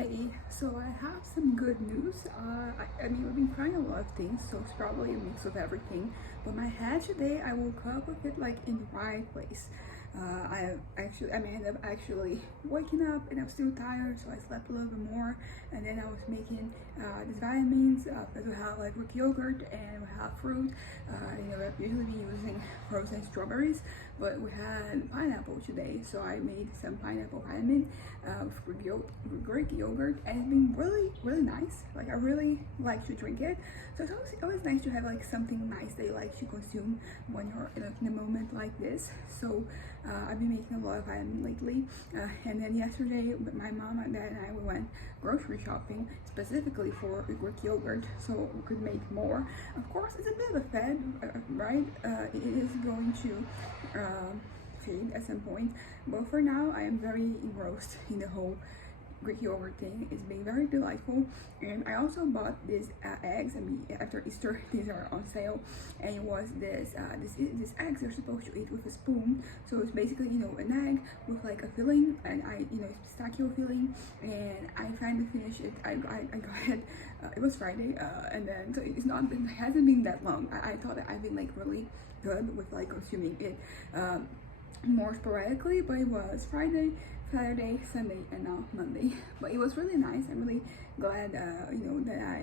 Hey, so I have some good news. I mean, I've been trying a lot of things, so it's probably a mix of everything. But my head today, I woke up with it like in the right place. I ended up actually waking up and I was still tired, so I slept a little bit more. And then I was making these vitamins because we have like Greek yogurt and we have fruit. We usually be using frozen strawberries, but we had pineapple today, so I made some pineapple vitamin with Greek yogurt, and it's been really nice. Like I really like to drink it, so it's always nice to have like something nice that you like to consume when you're in a moment like this. So I've been making a lot of vitamin lately, and then yesterday my mom and dad and I we went grocery shopping specifically for Greek yogurt so we could make more. Of course, it's a bit of a fad, right? It is going to fade at some point, but for now I am very engrossed in the whole Greek yogurt thing. It's been very delightful. And I also bought these eggs. I mean, after Easter these are on sale, and it was this eggs are supposed to eat with a spoon. So it's basically an egg with like a filling, and it's pistachio filling, and I finally finished it. I got it. It was Friday, and then so it hasn't been that long. I thought that I've been like really good with like consuming it more sporadically, but it was Friday, Saturday, Sunday, and now Monday. But it was really nice. I'm really glad that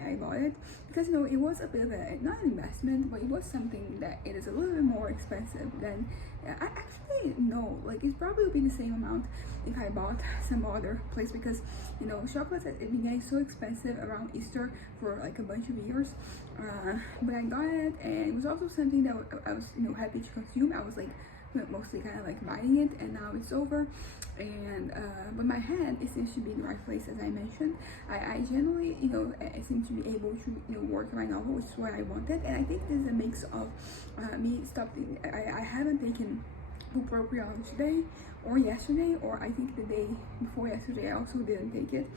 I bought it, because it was a bit of a not an investment, but it was something that it is a little bit more expensive than I actually know. Like it's probably would be the same amount if I bought some other place, because chocolates have been getting so expensive around Easter for like a bunch of years. But I got it, and it was also something that I was happy to consume. I was like mostly kind of like buying it, and now it's over. And but my head, it seems to be in the right place, as I mentioned. I generally I seem to be able to work my novel, which is what I wanted. And I think this is a mix of me stopping. I haven't taken bupropion today or yesterday, or I think the day before yesterday I also didn't take it.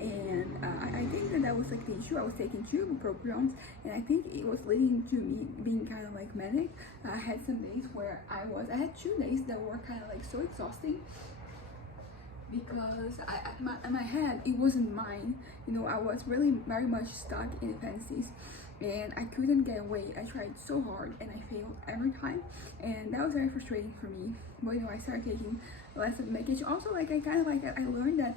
And I think that was like the issue. I was taking two bupropions, and I think it was leading to me being kind of like manic. I had some days where I had 2 days that were kind of like so exhausting, because my head, it wasn't mine. I was really very much stuck in the fantasies, and I couldn't get away. I tried so hard and I failed every time, and that was very frustrating for me. But I started taking less of the medication. Also, like I learned that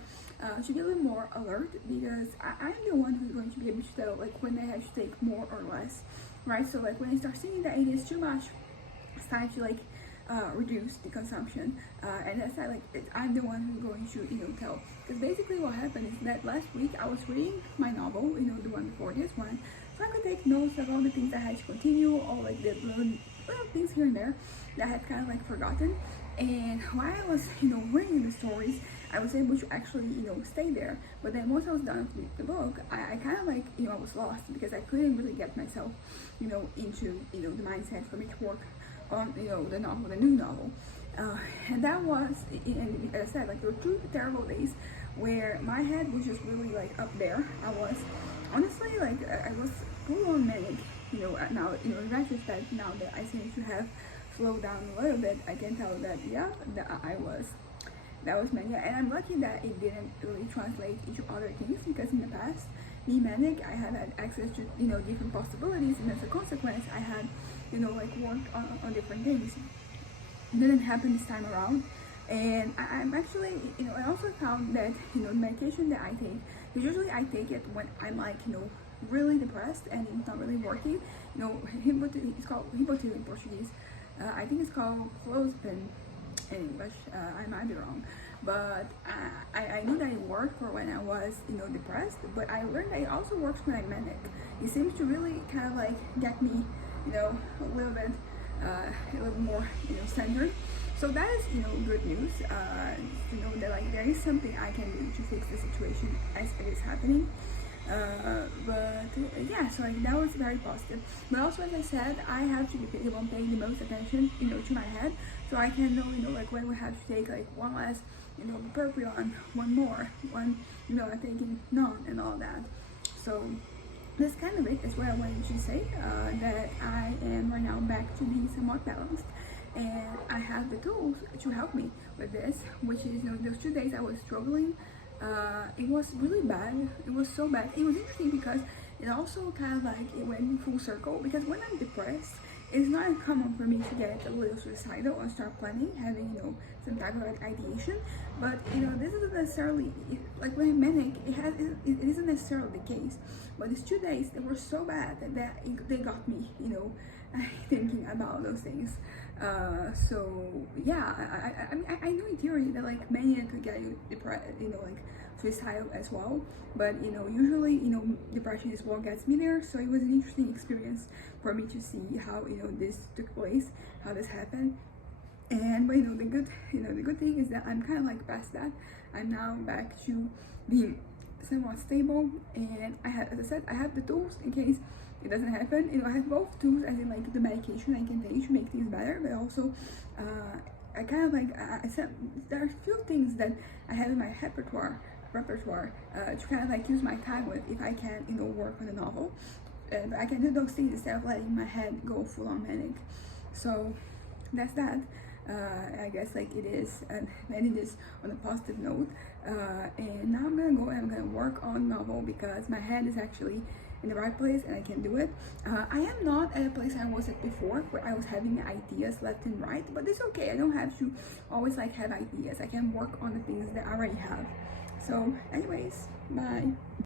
to be a little more alert, because I'm the one who's going to be able to tell like when I have to take more or less, right? So like when I start seeing that it is too much, it's time to like reduce the consumption, and that's not like I'm the one who's going to tell. Because basically what happened is that last week I was reading my novel, the one before this one, so I could take notes of all the things I had to continue, all like the little things here and there that I had kind of like forgotten. And while I was reading the stories, I was able to actually stay there. But then once I was done with the book, I kind of like I was lost, because I couldn't really get myself into the mindset for me to work on the novel, the new novel. And that was, and as I said, like there were 2 terrible days where my head was just really like up there. I was honestly like I was full on manic. Now in retrospect, now that I seem to have slowed down a little bit, I can tell that that was mania. And I'm lucky that it didn't really translate into other things, because in the past, being manic, I had access to different possibilities, and as a consequence I had like worked on different things. It didn't happen this time around. And I'm actually I also found that the medication that I take, because usually I take it when I'm like really depressed and it's not really working. It's called Ribotil in Portuguese. I think it's called clozapine in English. I might be wrong, but I knew that it worked for when I was depressed, but I learned that it also works when I'm manic. It seems to really kind of like get me a little bit more centered. So that is good news, to know that like there is something I can do to fix the situation as it is happening. Yeah, so like that was very positive. But also, as I said, I have to be able to pay the most attention to my head, so I can know like when we have to take like one less bupropion, one more, one I'm taking none, and all that. So that's kind of it. That's what I wanted to say, that I am right now back to being somewhat balanced, and I have the tools to help me with this, which is those 2 days I was struggling It was really bad. It was so bad. It was interesting because it also kind of like it went full circle, because when I'm depressed, it's not uncommon for me to get a little suicidal and start planning, having, you know, some type of like ideation. But you know, this isn't necessarily like when I'm manic. It isn't necessarily the case. But these 2 days, they were so bad that they got me, you know, thinking about those things. So yeah, I mean, I know in theory that like mania could get you depressed, you know, like suicidal as well. But you know, usually, you know, depression is what gets me there. So it was an interesting experience for me to see how, you know, this took place, how this happened. And but you know, the good thing is that I'm kind of like past that. I'm now back to being somewhat stable, and I have, as I said, I have the tools in case it doesn't happen. You know, I have both tools, as in like the medication I can take to make things better, but also I kind of like I said, there are a few things that I have in my repertoire to kind of like use my time with if I can, you know, work on a novel. I can do those things instead of letting my head go full on manic. So that's that. I guess like it is, and ending this on a positive note. And now I'm gonna go and I'm gonna work on novel because my head is actually in the right place and I can do it. I am not at a place I was at before where I was having ideas left and right, but it's okay. I don't have to always like have ideas. I can work on the things that I already have. So anyways, bye.